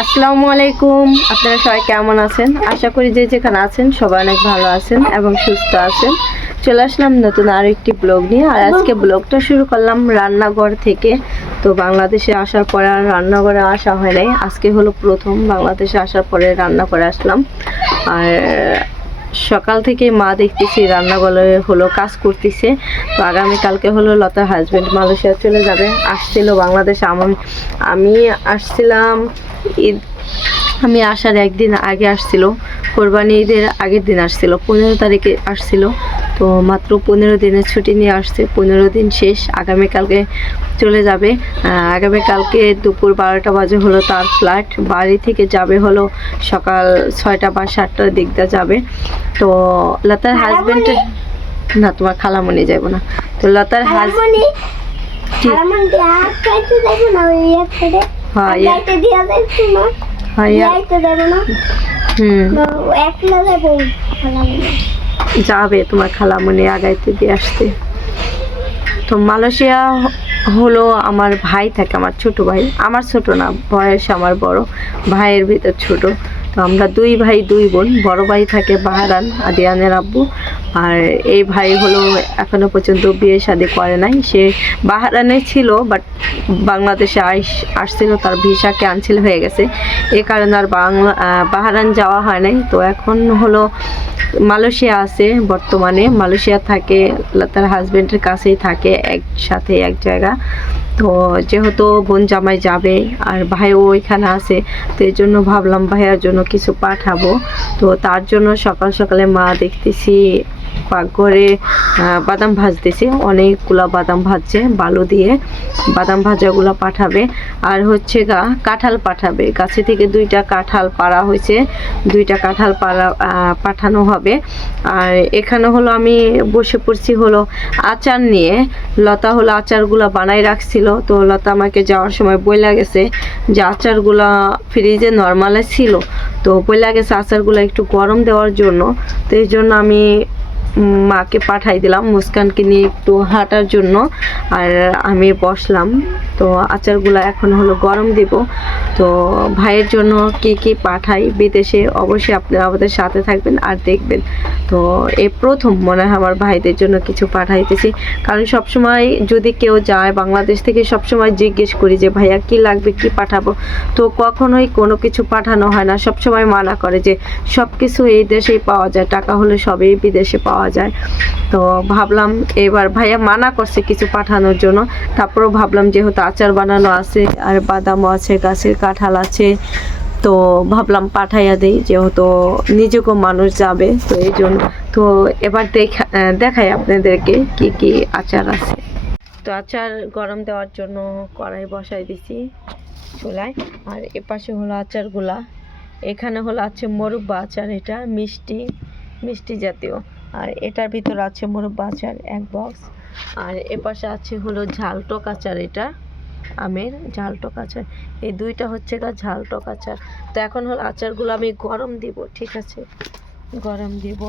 আসসালামু আলাইকুম। আপনারা সবাই কেমন আছেন? আশা করি যে যেখানে আছেন সবাই অনেক ভালো আছেন এবং সুস্থ আছেন। চলে আসলাম নতুন আরেকটি একটি ব্লগ নিয়ে। আর আজকে ব্লগটা শুরু করলাম রান্নাঘর থেকে। তো বাংলাদেশে আসার পরে আর রান্নাঘরে আসা হয় নাই। আজকে হলো প্রথম বাংলাদেশে আসার পরে রান্না করে আসলাম। আর সকাল থেকে মা দেখতেছি রান্নাঘরে হলো কাজ করতেছে। তো আগামীকালকে হলো লতার হাজব্যান্ড মালয়েশিয়া চলে যাবে। আসছিল বাংলাদেশ। আমি আমি আসছিলাম ঈদ, আমি আসার একদিন আগে আসছিল। কোরবানি ঈদের আগের দিন আসছিল। পনেরো তারিখে আসছিল। তো মাত্র পনেরো দিনের ছুটি নিয়ে আসছে। পনেরো দিন শেষ আগামীকালকে চলে যাবে। আগামীকালকে দুপুর বারোটা বাজে হলো তার ফ্লাইট বাড়ি থেকে যাবে হলো সকাল ছয়টা বা সাতটার দিকটা যাবে। তো লতার হাজবেন্ড না তোমার খালামণি যাব না। তো লতার হাজব্যান্ড হ্যাঁ হ্যাঁ হুম। যাবে তোমার খালামণি আগাইতে দিয়ে আসতে। তো মালয়েশিয়া হলো আমার ভাই থাকে, আমার ছোট ভাই। আমার ছোট না, বয়স আমার বড়। ভাইয়ের ভিতর ছোট। তো আমরা দুই ভাই, দুই বোন, বড় ভাই থাকে বাহারান, আদিয়ানের আব্বু। আর এই ভাই হলো এখনও পর্যন্ত বিয়ে শাদি করে নাই। সে বাহারানে ছিল বাট বাংলাদেশে আইস, আসছিল, তার ভিসা ক্যান্সেল হয়ে গেছে। এ কারণে আর বাংলা বাহারান যাওয়া হয় নাই। তো এখন হলো মালয়েশিয়া আছে বর্তমানে। মালয়েশিয়া থাকে, তার হাজবেন্ডের কাছেই থাকে একসাথে এক জায়গা। তো যেহেতু বোন জামাই যাবে, আর ভাইও ওইখানে আছে, তো এই জন্য ভাবলাম ভাইয়ার জন্য কিছু পাঠাবো। তো তার জন্য সকাল সকালে মা দেখতেছি পাকঘরে বাদাম ভাজতেছে। অনেকগুলা বাদাম ভাজছে, বালু দিয়ে। বাদাম ভাজাগুলো পাঠাবে। আর হচ্ছে গা, কাঁঠাল পাঠাবে। গাছে থেকে দুইটা কাঁঠাল পাড়া হয়েছে। দুইটা কাঁঠাল পাড়া পাঠানো হবে। আর এখানে হলো আমি বসে পড়ছি হলো আচার নিয়ে। লতা হলো আচারগুলো বানাই রাখছিল। তো লতা আমাকে যাওয়ার সময় বইলা গেছে যে আচারগুলা ফ্রিজে নর্মালে ছিল। তো বইলা গেছে আচারগুলো একটু গরম দেওয়ার জন্য। তো এই জন্য আমি মাকে পাঠাই দিলাম মুস্কানকে নিয়ে একটু হাঁটার জন্য। আর আমি বসলাম। তো আচারগুলো এখন হলো গরম দিব। তো ভাইয়ের জন্য কি কি পাঠাই বিদেশে অবশ্যই আপনারা আমাদের সাথে থাকবেন আর দেখবেন। তো এ প্রথম মনে হয় আমার ভাইদের জন্য কিছু পাঠাইতেছি। কারণ সবসময় যদি কেউ যায় বাংলাদেশ থেকে সবসময় জিজ্ঞেস করি যে, ভাইয়া, কি লাগবে? কি পাঠাবো? তো কখনোই কোনো কিছু পাঠানো হয় না। সবসময় মানা করে যে সব কিছু এই দেশেই পাওয়া যায়। টাকা হলে সবই বিদেশে পাওয়া যায়। তো ভাবলাম এবার ভাইয়া মানা করছে কিছু পাঠানোর জন্য। তারপরেও ভাবলাম যেহেতু আচার বানানো আছে আর বাদামও আছে, গাছের কাঁঠাল আছে, তো ভাবলাম পাঠাইয়া দিই যেহেতু নিজেকেও মানুষ যাবে, তো এই জন্য। তো এবার দেখা, দেখাই আপনাদেরকে কি কি আচার আছে। তো আচার গরম দেওয়ার জন্য কড়াই বসাই দিছি চুলায়। আর এপাশে হলো আচারগুলা। এখানে হলো আছে মোরব্বা আচার, এটা মিষ্টি মিষ্টি জাতীয়। আর এটার ভিতর আছে মোরব্বা আচার, এক বক্স আর এপাশে আছে হলো ঝালটক আচার, এটা আমের ঝালটক আচার। এই দুইটা হচ্ছে গা ঝালটক আচার। তো এখন হলো আচারগুলো আমি গরম দিব, ঠিক আছে? গরম দিব।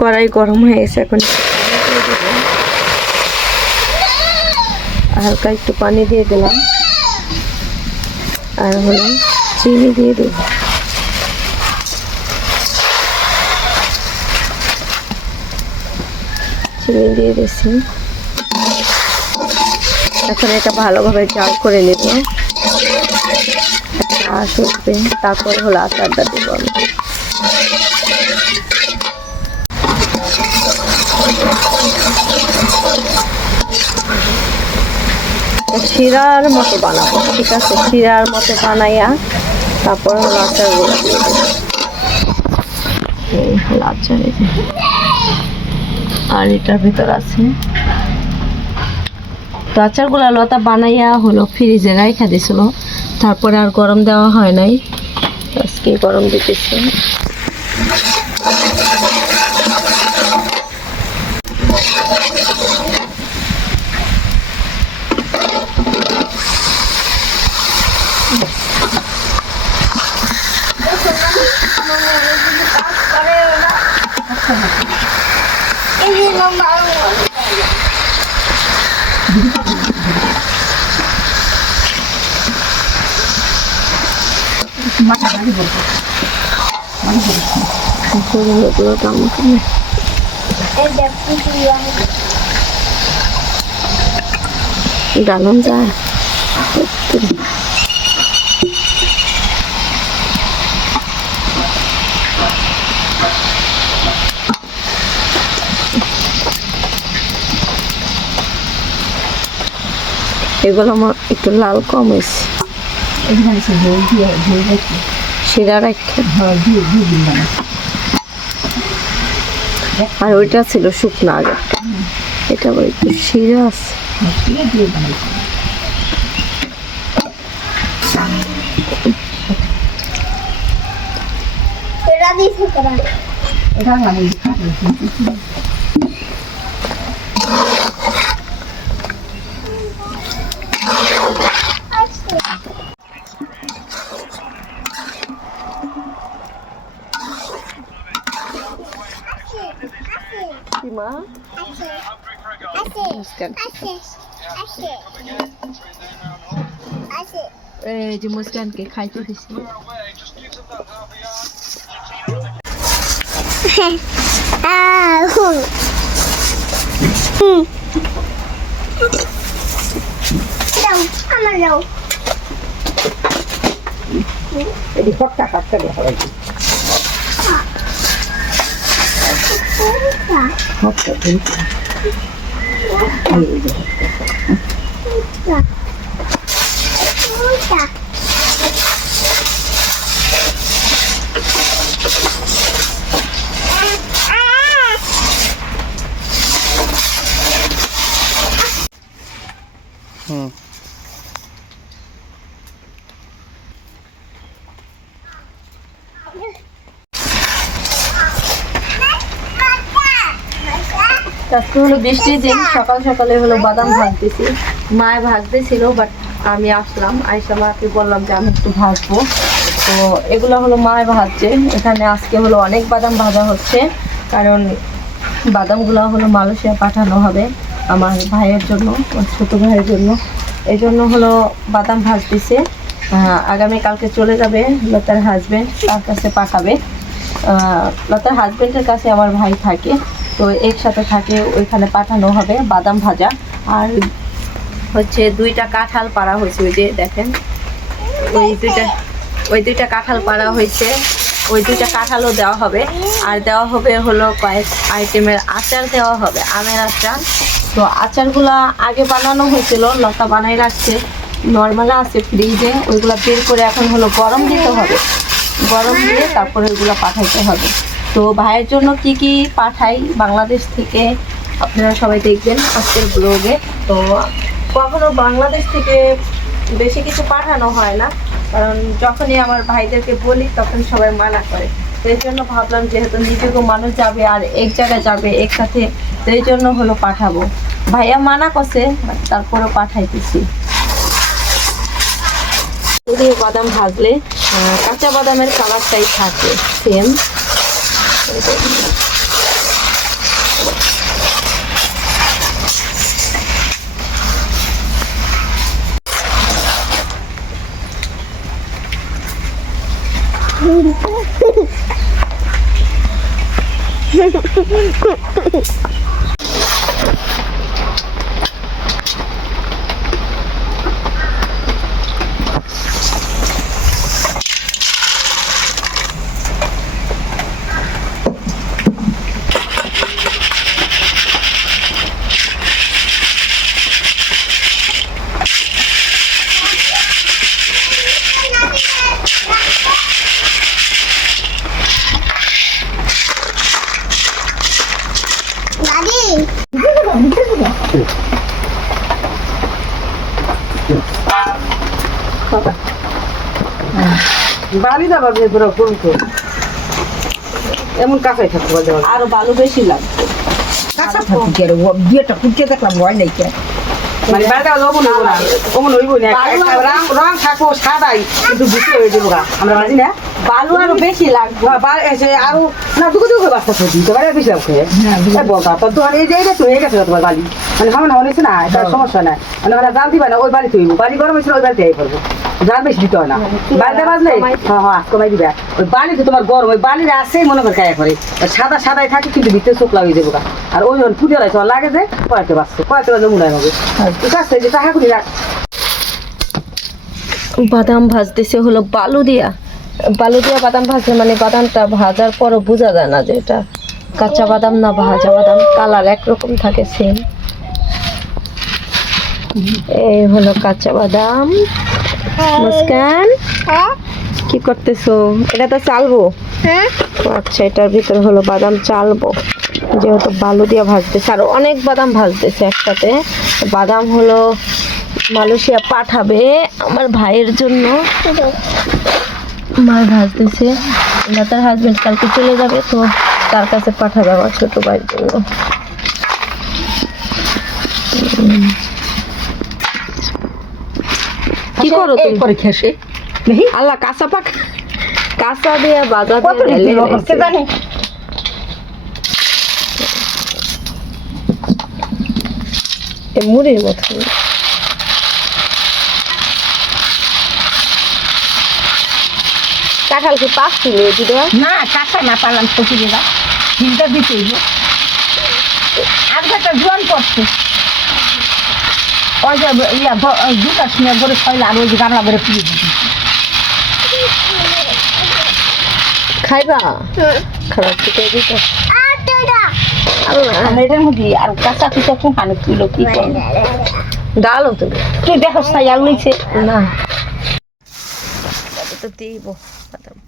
কড়াই গরম হয়ে গেছে, এখন হালকা একটু পানি দিয়ে দিলাম। আর হলো চিনি দিয়ে দেবো। চিনি দিয়ে দিছি। এখন এটা ভালোভাবে জাল করে নেব। উঠবে, তারপরে হলো আচারটা দেবো আমি। শিরার মতো বানাবো, ঠিক আছে? শিরার মতো বানাইয়া তারপর হলো আচারগুলো দিয়ে দেবো। আচার আর এটার ভিতর আছে। তো আচারগুলো লতা বানাইয়া হলো ফ্রিজে রাইখা দিছিল। তারপরে আর গরম দেওয়া হয় নাই। আজকে গরম দিতেছে। এই যে লম্বা আঙুল। এগুলো দাম কমে এই দেখো কি আছে। ডালন যায় এগুলো আমার একটু লাল কম হয়েছে এখানে সে ঝোল দিয়ে ঝোল রাখি। সেরা রাখে। হ্যাঁ দিয়ে দিয়ে মানে আর ওইটা ছিল শুকনো আগে। এটা আবার একটু শিরা আছে। দিয়ে এটা দিছে তোরা এটা মানে মা আছে আছে মুস্কান আছে আছে আছে এই যে মুস্কানকে খাইতে দিছি। আহ হুম হুম দাও আমার দাও এটি ফটকা কাটতে দেওয়া হয় ফটকা দিন এই যে আজকে হলো বৃষ্টির দিন, সকাল সকালে হলো বাদাম ভাজতেছি। মায় ভাজতেছিল বাট আমি আসলাম আইসা মাকে বললাম যে আমি একটু ভাজবো। তো এগুলো হলো মায় ভাজছে। এখানে আজকে হলো অনেক বাদাম ভাজা হচ্ছে, কারণ বাদামগুলো হলো মালয়েশিয়া পাঠানো হবে আমার ভাইয়ের জন্য ছোটো ভাইয়ের জন্য। এই জন্য হলো বাদাম ভাজতেছে। আগামীকালকে চলে যাবে লতার হাজবেন্ড তার কাছে পাঠাবে। লতার হাজবেন্ডের কাছে আমার ভাই থাকে। তো একসাথে থাকে, ওইখানে পাঠানো হবে বাদাম ভাজা। আর হচ্ছে দুইটা কাঁঠাল পাড়া হয়েছে, ওই যে দেখেন। ওই দুইটা ওই দুইটা কাঁঠাল পাড়া হয়েছে। ওই দুইটা কাঁঠালও দেওয়া হবে। আর দেওয়া হবে হলো কয়েক আইটেমের আচার, দেওয়া হবে আমের আচার। তো আচারগুলা আগে বানানো হয়েছিল, লতা বানাই রাখছে। নর্মাল আছে ফ্রিজে, ওইগুলা বের করে এখন হলো গরম দিতে হবে। গরম দিয়ে তারপরে ওইগুলো পাঠাইতে হবে। তো ভাইয়ের জন্য কি কি পাঠাই বাংলাদেশ থেকে? আপনারা সবাই দেখবেন আজকের ব্লগে তো কখনো বাংলাদেশ থেকে বেশি কিছু পাঠানো হয় না। কারণ যখনই আমার ভাইদেরকে বলি, তখন সবাই মানা করে। তো এই জন্য ভাবলাম যেহেতু নিজেকেও মানুষ যাবে আর এক জায়গায় যাবে একসাথে তো এই জন্য হলো পাঠাবো। ভাইয়া মানা করছে তারপরেও পাঠাইতেছি। বাদাম ভাজলে কাঁচা বাদামের কালারটাই থাকে সেম দাদি বাড়ি যাবার যে তোরা করতো এমন কাঁচাই থাকব আরও বালু বেশি লাগবে। কাঁচা থাকতে কি আর ও বিয়েটা কুটিয়ে দেখলাম ভয় নাই কে? মানে বাড়িটা অমন না ওমন হইব না। রং রং থাকব সাদাই কিন্তু বেশি হয়ে যাব আমরা বাজি না? বালু আরও বেশি লাগবে। আরও না দুটো দুটো বাচ্চা থাকি তো বাড়ি বেশি লাগছে হ্যাঁ বলতা তোর দোকানে এই যে তো এই গেছে তোমার বাড়ি মানে হবে না অনেক না এটা সমস্যা নাই। মানে ওরা জাল দিবা না ওই বাড়িতে হইব বাড়ি গরম হয়েছিল ওই বাড়িতে আই পড়ব জাল বেশি দিতে হয় না। বাড়িতে বাজলে হ্যাঁ হ্যাঁ কমাই দিবা। ওই বাড়িতে তোমার গরম ওই বাড়ির আছে মনে করে কায়া করে সাদা সাদাই থাকে কিন্তু ভিতরে চোখ লাগিয়ে দেবো গা। আর ওই যখন ফুটে ওর লাগে যে কয়েকটা বাজছে কয়েকটা বাজে মনে হবে। ঠিক আছে যে টাকা করি রাখ। বাদাম ভাজতেছে হলো বালু দিয়া। বালু দিয়া বাদাম ভাজলে মানে বাদামটা ভাজার পরও বোঝা যায় না যে এটা কাঁচা বাদাম না ভাজা বাদাম কালার একরকম থাকে সেম এই হলো কাঁচা বাদাম। মুস্কান হ্যাঁ। কি করতেছো? এটা তো চালবো। হ্যাঁ। আচ্ছা এটার ভিতরে হলো বাদাম চালবো। যেহেতু বালু দিয়ে ভাজতেছে আর অনেক বাদাম ভাজতেছে একসাথে। বাদাম হলো মালয়েশিয়া পাঠাবে আমার ভাইয়ের জন্য। মা ভাজতেছে না তার হাজবেন্ড কালকে চলে যাবে তো তার কাছে পাঠাবে আমার ছোট ভাইয়ের জন্য কি করো তুমি? করে খেসে আল্লাহ কাঁচা পাক। কাঁচা দিয়ে বাজা কত দিয়ে জানে মুড়ির মতন কাঁঠাল কি পাচ্ছিল দিদা? না কাঁচা না পারলাম কচি দিদা হিলটা দিতে হইব। আজকে একটা জোয়ান করছে। ওই যে ইয়া দুটার সময় করে ছয়লা আর ওই যে গামলা করে পুড়ে দিচ্ছি খাইবা? দিত আর তোরা আল্লাহ। আর এটার মধ্যে আর কাঁচা কুচা কোন পানি তুলো কি তুই দেখো না। তো দিব বাদাম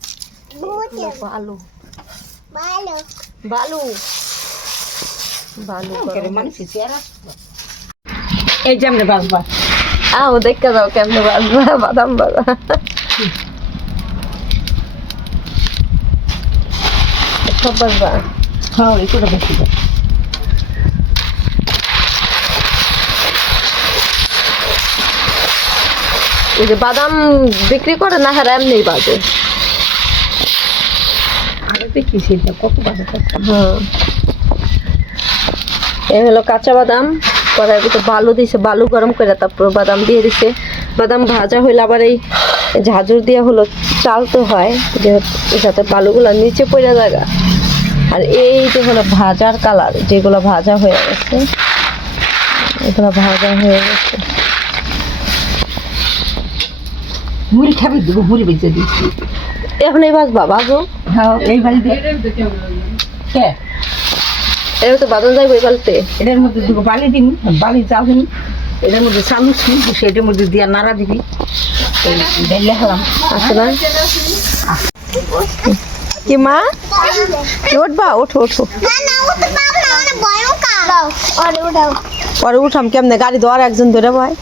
বুঝে বালু বালু বালু এই যে আমরা বাসবা আও দেখতে যাও কেমনে বাজবা বাদাম সব হ্যাঁ বেশি ওই যে বাদাম বিক্রি করে না হ্যাঁ এমনি বাজে দেখি সেটা কত বাজে হ্যাঁ। এই হলো কাঁচা বাদাম। কড়াইয়ের ভিতরে বালু দিছে বালু গরম করে তারপর বাদাম দিয়ে দিছে। বাদাম ভাজা হইলে আবার এই ঝাঁঝর দিয়ে হলো চালতে হয় যেহেতু যাতে বালুগুলো নিচে পড়ে জায়গা। আর এই যে হলো ভাজার কালার যেগুলো ভাজা হয়ে গেছে এগুলো ভাজা হয়ে গেছে। মুড়ি খাবি দেবো মুড়ি বেঁচে দিচ্ছি এখন এই ভাজবা বাজো। হ্যাঁ এই বাড়ি দিয়ে। কে? এর তো বাদাম যাইবো এই বালতে। এটার মধ্যে দিব বালি দিন বালি চাল দিন। এটার মধ্যে চালু ছিল সেটার মধ্যে দিয়া নাড়া দিবি। ডাইলে হলাম। আছে না? কি মা? উঠবা ওঠো ওঠো পরে উঠাম কেমনে? গাড়ি ধোয়ার একজন ধরে ভাই।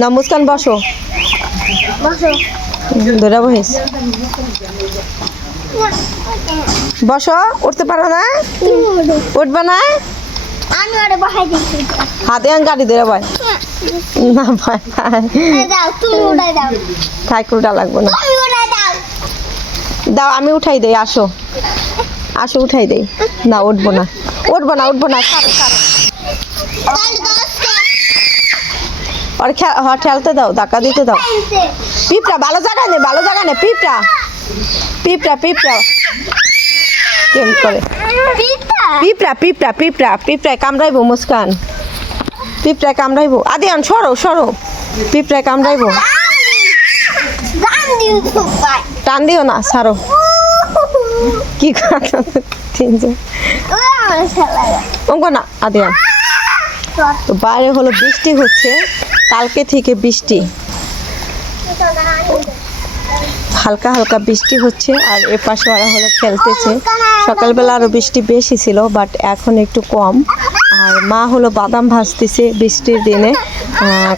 না মুস্কান বসো। বসো। ধরে বহিস। বসো উঠতে পারো না? উঠবা না? ওরে হাতে আন গাড়ি ধরে ভাই না দাও উঠাই দাও। লাগবে না। দাও। আমি উঠাই দেই আসো। আসো উঠাই দেই। না উঠবো না। উঠবো না উঠবো না তাহলে দশটা আর খে- হ ঠেলতে দাও ধাক্কা দিতে দাও। পিঁপড়া ভালো জায়গা নে ভালো জায়গা নে পিঁপড়া। পিঁপড়া পিঁপড়া। কেমন করে? পিঁপড়া? পিঁপড়া পিঁপড়া পিঁপড়ায় কামড়াইবো মুস্কান। পিঁপড়ায় কামড়াইবো। আদি আন সরো সরো। পিঁপড়ায় কামড়াইবো। টান দিও না সারো। কি তিনজন অঙ্ক না আদি আন। তো বাইরে হলো বৃষ্টি হচ্ছে কালকে থেকে বৃষ্টি। হালকা হালকা বৃষ্টি হচ্ছে আর এ পাশে ওরা হলো খেলতেছে। সকালবেলা আরও বৃষ্টি বেশি ছিল বাট এখন একটু কম। আর মা হলো বাদাম ভাজতেছে বৃষ্টির দিনে।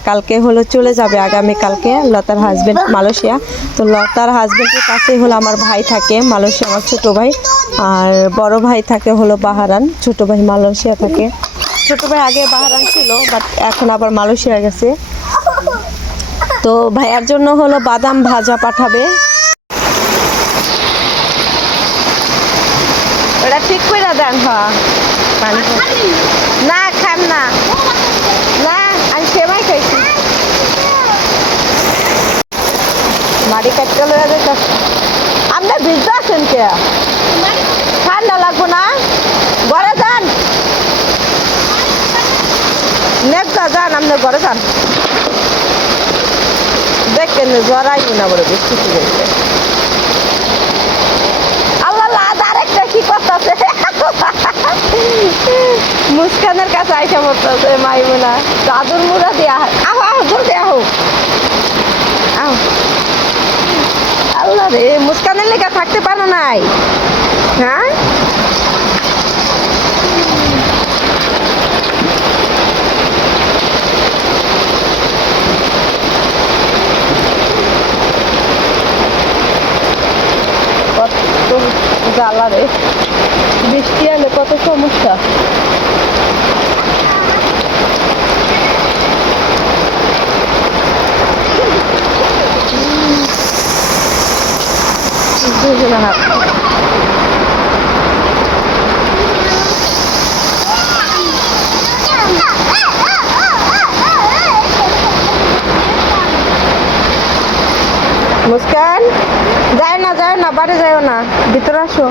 কালকে হলো চলে যাবে আগামী কালকে লতার হাজবেন্ড মালয়েশিয়া। তো লতার হাজবেন্ডের কাছেই হলো আমার ভাই থাকে মালয়েশিয়া আমার ছোট ভাই। আর বড় ভাই থাকে হলো বাহারান, ছোট ভাই মালয়েশিয়া থাকে। ছোট ভাই আগে বাহারান ছিল বাট এখন আবার মালয়েশিয়া গেছে। তো ভাইয়ার জন্য হলো বাদাম ভাজা পাঠাবে। ওটা ঠিক করে দেন হ্যাঁ। না খাম না। না আমি সেমাই খাইছি। মাড়ি কাটতে লয়ে যেত আপনি ভিজতে আছেন কে? ঠান্ডা লাগবো না? ঘরে যান। নেতা যান আপনি ঘরে যান। দেখেন জ্বর আইব না বলে বৃষ্টি কি কাছে আইসা পড়তেছে মাইমুনা, দাদুর মুড়া দিয়া আহ আহ জলদি আহ। আহ। আল্লাহ রে, মুস্কানের লেখা থাকতে পারো নাই। হ্যাঁ? কত জ্বালা রে। বৃষ্টি এলে কত সমস্যা। দুজনে হাত মুস্কান যায় না যায় না বাড়ি যাও না ভিতরে আসো।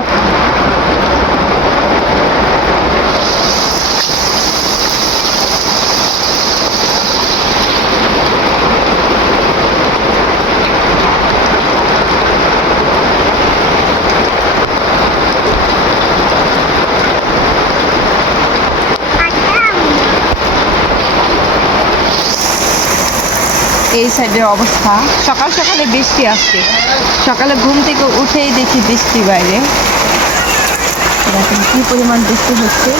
এই সাইডের অবস্থা। সকাল সকালে বৃষ্টি আসছে। সকালে ঘুম থেকে উঠেই দেখি বৃষ্টি বাইরে। দেখেন কি পরিমাণ বৃষ্টি হচ্ছে।